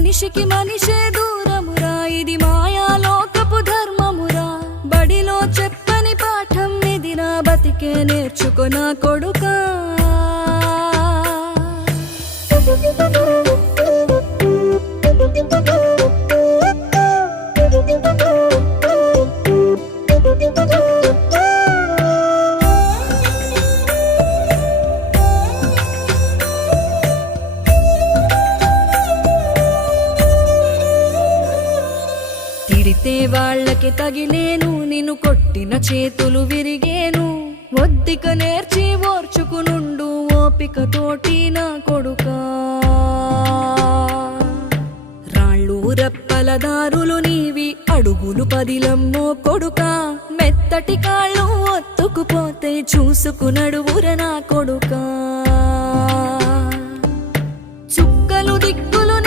మనిషికి మనిషే దూరమురా, ఇది మాయాలోకపు ధర్మమురా. బడిలో చెప్పని పాఠం ఇది, నా బతికే నేర్చుకో నా కొడుకా. తిడితే వాళ్ళకి తగిలేను, నిన్ను కొట్టిన చేతులు విరిగేను. ఒద్దిక నేర్చి ఓర్చుకునుండు ఓపిక తోటి నా కొడుకా. రాళ్ళు రెప్పల దారులు నీవి, అడుగులు పదిలమ్మో కొడుకా. మెత్తటి కాళ్ళు ఒత్తుకుపోతే చూసుకునడువుర నా కొడుకా.